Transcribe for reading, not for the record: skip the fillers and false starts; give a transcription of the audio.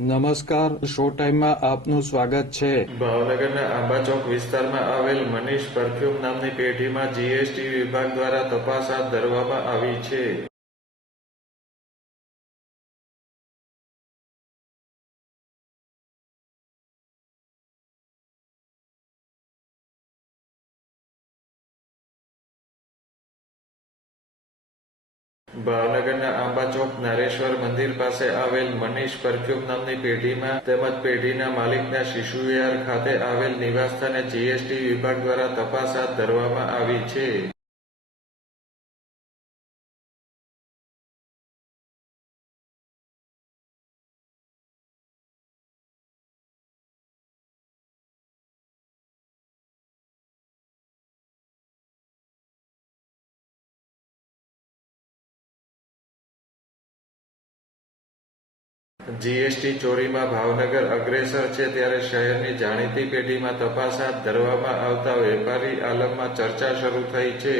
નમસ્કાર, શો ટાઈમમાં આપનું સ્વાગત છે. ભાવનગરના આંબાચોક વિસ્તારમાં આવેલ મનીષ પરફ્યુમ નામની પેઢીમાં જીએસટી વિભાગ દ્વારા તપાસ હાથ ધરવામાં આવી છે. ભાવનગરના આંબાચોક નારેશ્વર મંદિર પાસે આવેલ મનીષ પરફ્યુમ નામની પેઢીમાં તેમજ પેઢીના માલિકના શિશુવિહાર ખાતે આવેલ નિવાસસ્થાને જીએસટી વિભાગ દ્વારા તપાસ હાથ ધરવામાં આવી છે. જીએસટી ચોરીમાં ભાવનગર અગ્રેસર છે, ત્યારે શહેરની જાણીતી પેઢીમાં તપાસ હાથ ધરવામાં આવતા વેપારી આલમમાં ચર્ચા શરૂ થઈ છે.